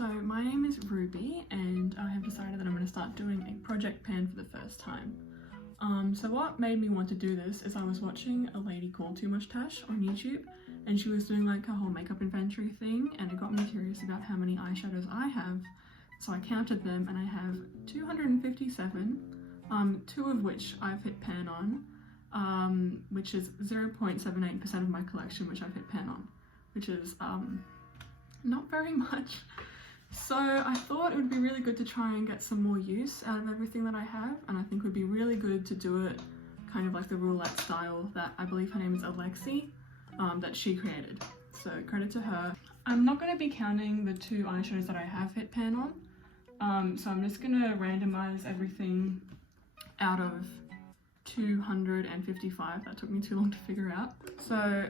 So my name is Ruby and I have decided that I'm going to start doing a project pan for the first time. So what made me want to do this is I was watching a lady called Too Much Tash on YouTube, and she was doing like a whole makeup inventory thing, and it got me curious about how many eyeshadows I have. So I counted them and I have 257, 2 of which I've hit pan on, which is 0.78% of my collection which I've hit pan on, which is not very much. So I thought it would be really good to try and get some more use out of everything that I have, and I think it would be really good to do it kind of like the roulette style that I believe her name is Alexi, that she created. So credit to her. I'm not going to be counting the 2 eyeshadows that I have hit pan on, so I'm just going to randomize everything out of 255. That took me too long to figure out. So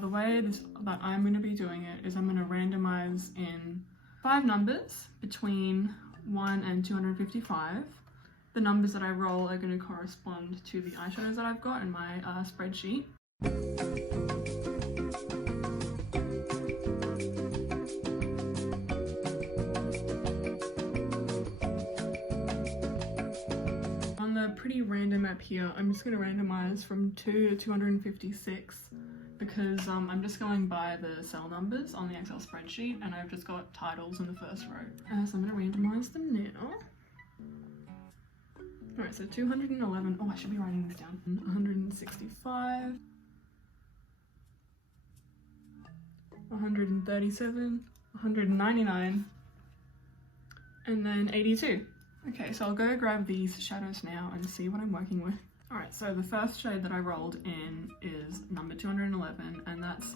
the way that I'm going to be doing it is I'm going to randomize in 5 numbers between 1 and 255. The numbers that I roll are going to correspond to the eyeshadows that I've got in my spreadsheet. On the pretty random app here, I'm just going to randomize from 2 to 256 because I'm just going by the cell numbers on the Excel spreadsheet, and I've just got titles in the first row. So I'm going to randomize them now. Alright, so 211, oh I should be writing this down. 165, 137, 199, and then 82. Okay, so I'll go grab these shadows now and see what I'm working with. Alright, so the first shade that I rolled in is number 211, and that's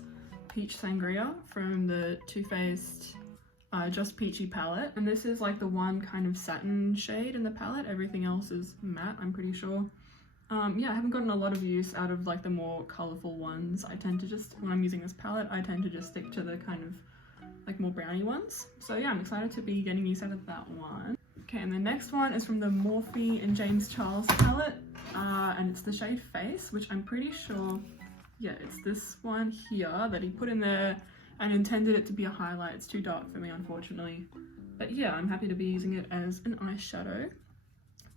Peach Sangria from the Too Faced Just Peachy palette. And this is like the one kind of satin shade in the palette. Everything else is matte, I'm pretty sure. Yeah, I haven't gotten a lot of use out of like the more colourful ones. I tend to just, when I'm using this palette, I tend to just stick to the kind of like more browny ones. So yeah, I'm excited to be getting use out of that one. Okay, and the next one is from the Morphe and James Charles palette, and it's the shade Face, which I'm pretty sure, yeah, it's this one here that he put in there and intended it to be a highlight. It's too dark for me, unfortunately. But yeah, I'm happy to be using it as an eyeshadow.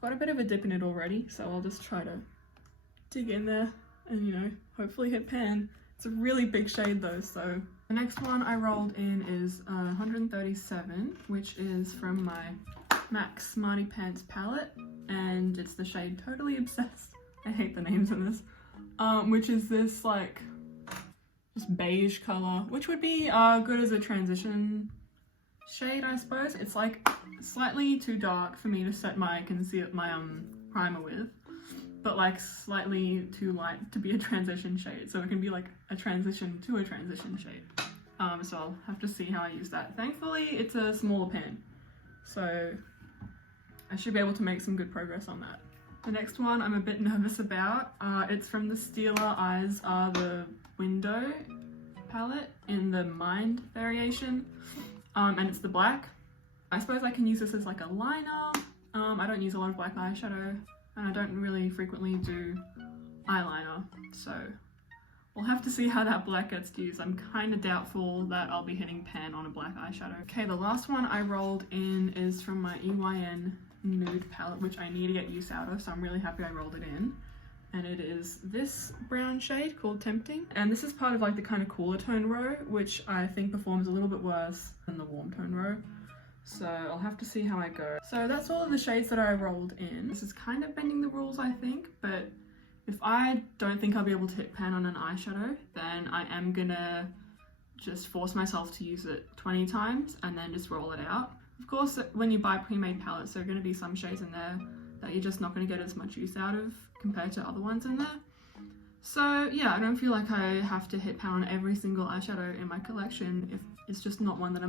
Got a bit of a dip in it already, so I'll just try to dig in there and, you know, hopefully hit pan. It's a really big shade though, so. The next one I rolled in is 137, which is from my MAC Smarty Pants palette, and it's the shade Totally Obsessed. I hate the names in this. Which is this like just beige color, which would be good as a transition shade, I suppose. It's like slightly too dark for me to set my primer with, but like slightly too light to be a transition shade, so it can be like a transition to a transition shade. So I'll have to see how I use that. Thankfully it's a smaller pan, so I should be able to make some good progress on that. The next one I'm a bit nervous about. It's from the Steeler Eyes Are the Window palette in the Mind variation, and it's the black. I suppose I can use this as like a liner. I don't use a lot of black eyeshadow, and I don't really frequently do eyeliner, so we'll have to see how that black gets used. I'm kind of doubtful that I'll be hitting pan on a black eyeshadow. Okay, the last one I rolled in is from my EYN Nude palette, which I need to get use out of, so I'm really happy I rolled it in. And it is this brown shade called Tempting. And this is part of like the kind of cooler tone row, which I think performs a little bit worse than the warm tone row. So I'll have to see how I go. So that's all of the shades that I rolled in. This is kind of bending the rules, I think, but if I don't think I'll be able to hit pan on an eyeshadow, then I am gonna just force myself to use it 20 times and then just roll it out. Of course, when you buy pre-made palettes, there are going to be some shades in there that you're just not going to get as much use out of compared to other ones in there. So yeah, I don't feel like I have to hit pan on every single eyeshadow in my collection if it's just not one that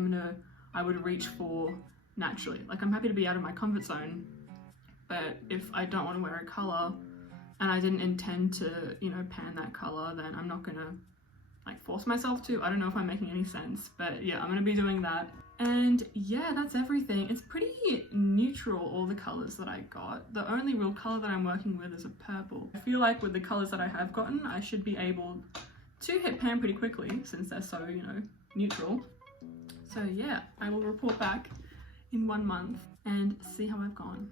I would reach for naturally. Like, I'm happy to be out of my comfort zone, but if I don't want to wear a color and I didn't intend to, you know, pan that color, then I'm not going to like force myself to. I don't know if I'm making any sense, but yeah, I'm going to be doing that. And yeah, that's everything. It's pretty neutral, all the colors that I got. The only real color that I'm working with is a purple. I feel like with the colors that I have gotten, I should be able to hit pan pretty quickly since they're so, you know, neutral. So yeah, I will report back in 1 month and see how I've gone.